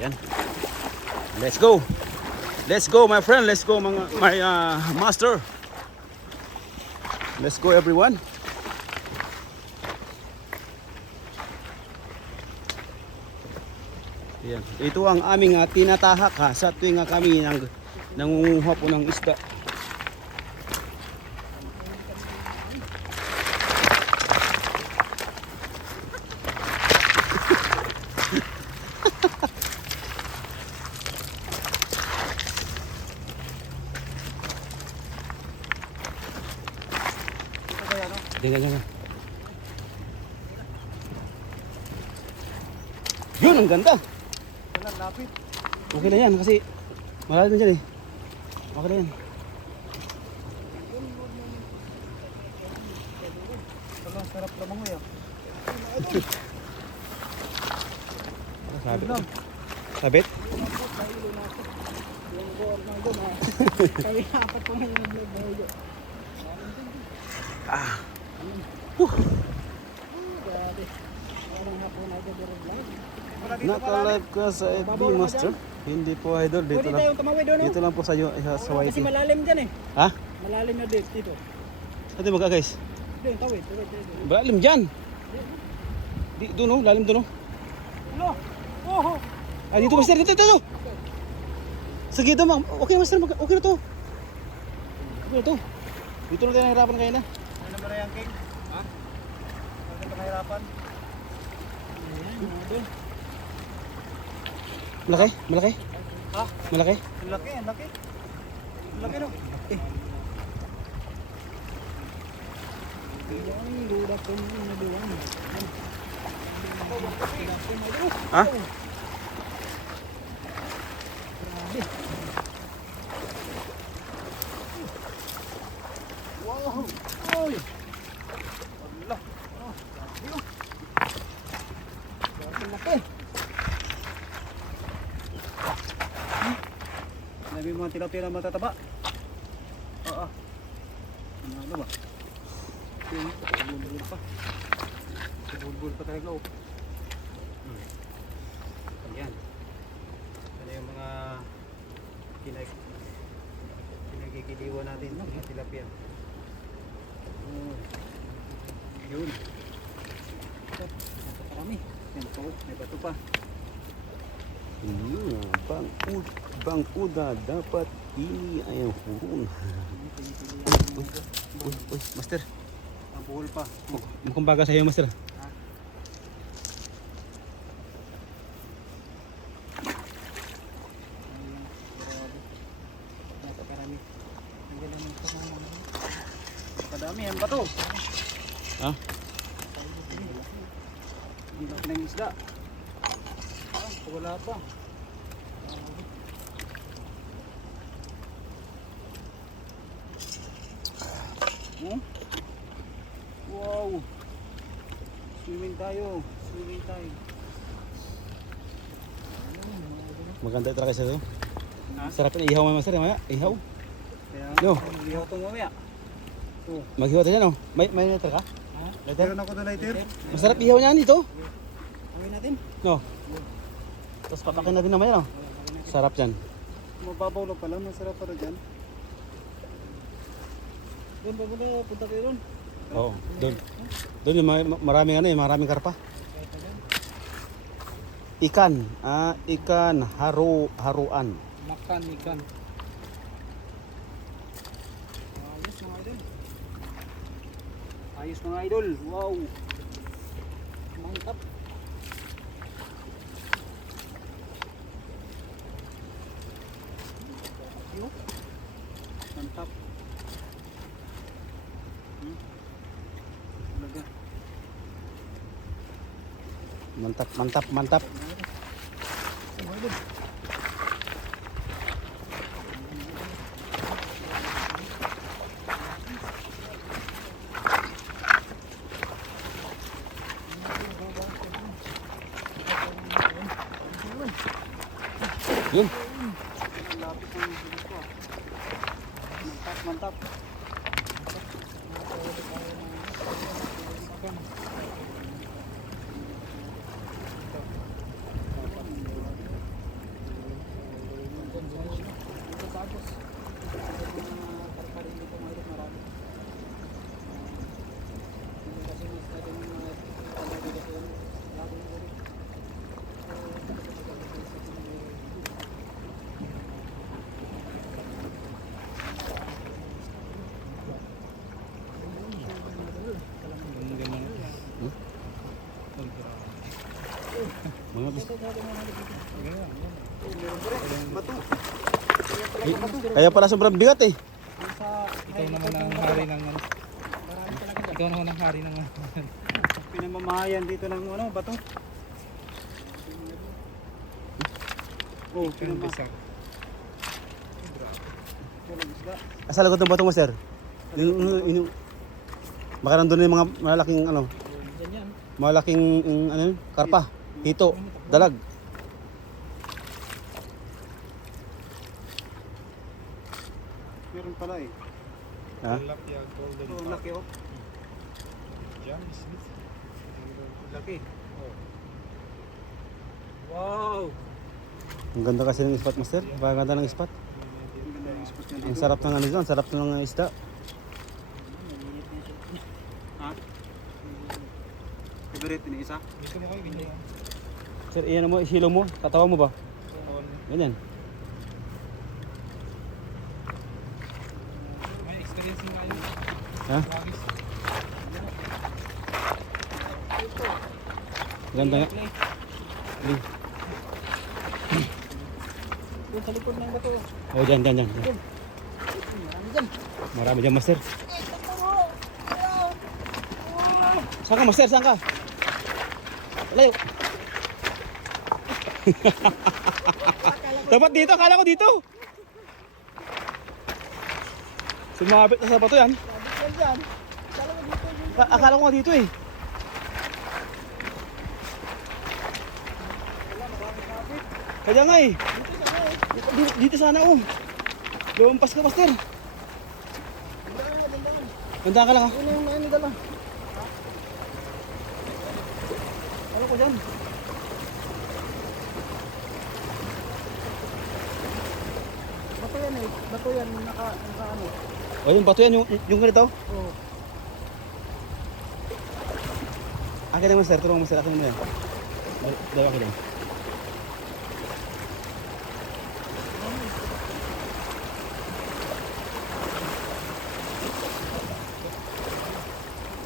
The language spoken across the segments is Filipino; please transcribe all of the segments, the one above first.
Yan. Let's go. Let's go my friend. Let's go mga my uh, master. Let's go everyone. Yan. Ito ang aming uh, tinatahak ha, sa tuwing nga kami nang nangunguha po ng isda. Tingnan nyo. Yun, ang ganda. Okay na yan kasi malalim na dyan eh. Okay na yan. Sarap na mga yan. Sabit. Sabit? Ah. Na dito Naka-live ka sa FB Master? Hindi po idol. Dito Pwede lang. tumawid. Dito lang po sa, sa, sa Kasi YT. malalim dyan eh. Ha? Malalim na dito. Dito. Tayo magka guys? Doon, tawid. Tawid, tawid. Malalim dyan. Di, doon oh, lalim doon oh. Hello. Oh, Ah, dito Master, dito, dito. Sige daw, ma'am. Okay Master, okay na to. Okay na to. Dito lang tayo nahirapan kayo na. Yan, King? Ha? Ano ba kahirapan? Ayan, mga doon. Malaki? Malaki? Ha? Malaki? Ang laki, ang laki. Ang laki no? Eh. Ha? Grabe. Wow! Oy! Wala. Oh, grabe oh. Grabe laki. Mga tilapia na matataba. Oo. Ano ano ba? Bulbul pa. Bulbul pa talaga oh. Hmm. Ayan. Ano yung mga kinag pinagkikiliwa natin mga tilapia. Oh. Yun. Ito, napakarami. Yan po, may bato pa. Hmm, bangkud, bangkuda dapat ini ay ang hurun. Uy, uy, master. Ang buhol pa. Oh. Mukhang baga sa iyo, master. Ayan, grabe. Napakarami. Ang ganda ng pangalan. Kadami yan ba to? Ha? Ang laki ng isda. Ah, wala pa. Hmm? Wow! Swimming tayo. Swimming tayo. Maganda talaga sa ito. Ha? Sarap na ihaw, master. Maya, ihaw. Kaya, hindi ako itong mamaya. Oh. Maghiwa tayo no? May, may lighter ka? Ha? Lighter? Meron ako na lighter. Masarap ihaw niyan dito. Gawin natin. No? Tapos papakin natin na maya no? Sarap yan. Mababaw lang pala. Masarap para dyan. Doon ba muna punta kayo doon? Oo, doon. Doon yung maraming ano eh, maraming karpa. Ikan, ah, ikan haru haruan. Makan ikan. Ayos mga idol. Ayos mga idol. Wow. Mantap. Mantap, mantap, mantap. Mga idol. Yun. Lapit ng bilis ko. ah. Mantap, mantap. Mga bis-. Kaya pala sobrang bigat eh. Ikaw naman ang hari ng ano. Ikaw naman ang hari ng ano. Pinamamahayan dito ng ano, bato. Oh, pinamamahayan. Asa lagot ng bato mo, sir? Yung, yung, yung, baka nandun yung mga malaking ano, malaking yung, ano, yun, karpa, hito, dalag. Meron pala eh. Ha? Laki ang golden Oh, laki oh. Jam Smith. Laki. Wow! Ang ganda kasi ng spot, master. Ang ganda ng spot. Ang sarap ng ano dyan, ang sarap ng isda. Ha? Favorite ni isa? Gusto mo kayo ganyan. Sir, iyan mo, isilo mo, katawa mo ba? Ganyan. May experience mo kayo. Ha? Ganda nga. Ling. Doon sa likod ng bato. Oh, dyan, dyan, dyan. dyan. Marami dyan. Marami dyan, master. Saan ka, master? Saan ka? Layo. Dapat dito, akala ko dito. Sumabit na sa bato yan. Akala ko nga dito eh. Kaya nga eh. Dito, dito, dito sana oh. Lumampas ka, master. Ganda ka lang ah. Ano yung ano dala? Ano ko dyan? Yan eh. Bato yan. Naka, naka ano. O yung bato yan, yung, yung ganito. Oh. Akin na master, tulungan master, akin mo yan. Dal- Dalawa akin lang.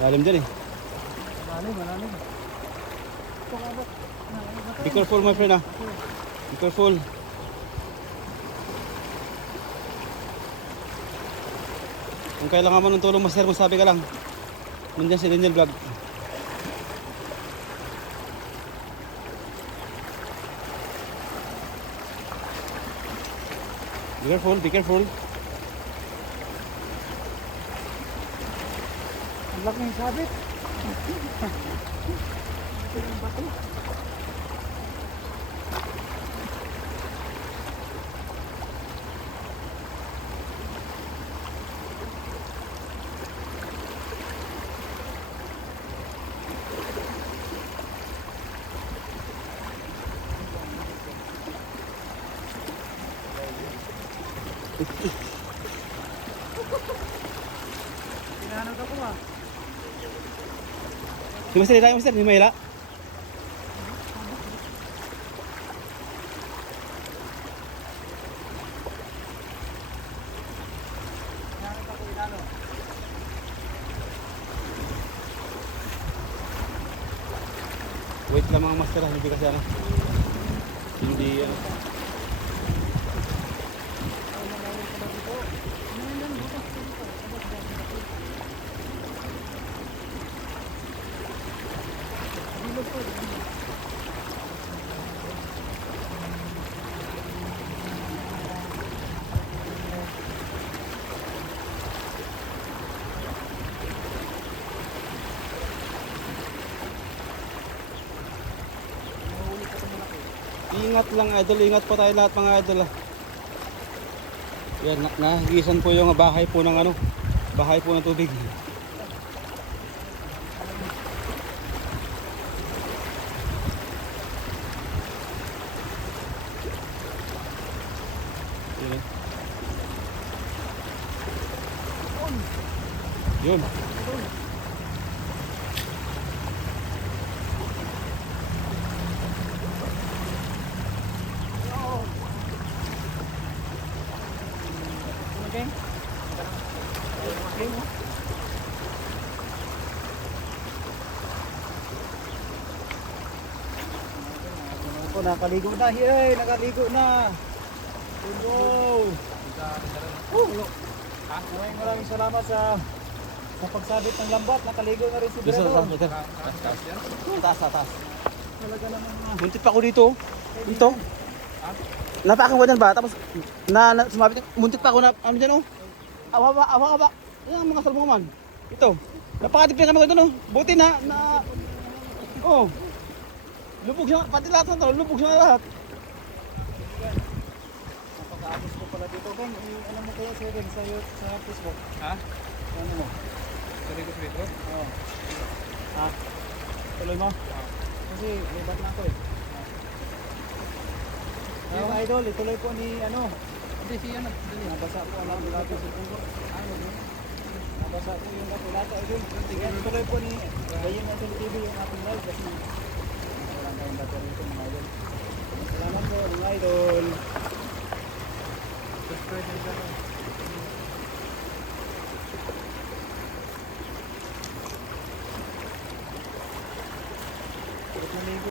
Lalim dyan eh. Malalim, malalim. Be careful my friend ah. Be careful. Kung kailangan mo ng tulong master, masabi ka lang. Nandiyan si Daniel Vlog. Be careful, be careful. Ang laki ng sabit. Pinahanap ako ah. Si Master, tayo Master, ako inano. Wait lang mga master, ah, hindi kasi ano. Hindi ano. Ingat lang idol, ingat po tayo lahat mga idol ah. Yan, na nahigisan po yung bahay po ng ano, bahay po ng tubig. Yun. Yun. Okay? Okay mo? ko nakaligo na. Yay, nakaligo na. Wow. Oh, maraming maraming salamat sa sa pagsabit ng lambat. Nakaligo na rin si Dito, Berador. dito. Taas, taas, taas. Talaga naman mga Muntik pa ako dito. Dito. Napakan ko dyan ba? Tapos, na, na sumabit. Muntik pa ako na, ano dyan oh. Awa, awa, awa, awa. Yan ang mga salmongan. Ito. Napakatipin kami ko no. Buti na, na, oh. Lubog siya, pati lahat na to, lubog siya lahat. Napaka-alis ko pala dito. Ben, i- ano mo kaya sa'yo Ben, sa, sa Facebook? Ha? Ano mo? Sorry ko dito. Oo. Ha? Tuloy mo? Kasi libat na ako eh. Ayun mga idol, ituloy po ni ano, Hindi, na. Dali. nabasa po ang lato sa puno. Ano no? Nabasa po yung lato idol. Ituloy po ni Bayin Natin TV yung ating live kasi Salamat po mga idol.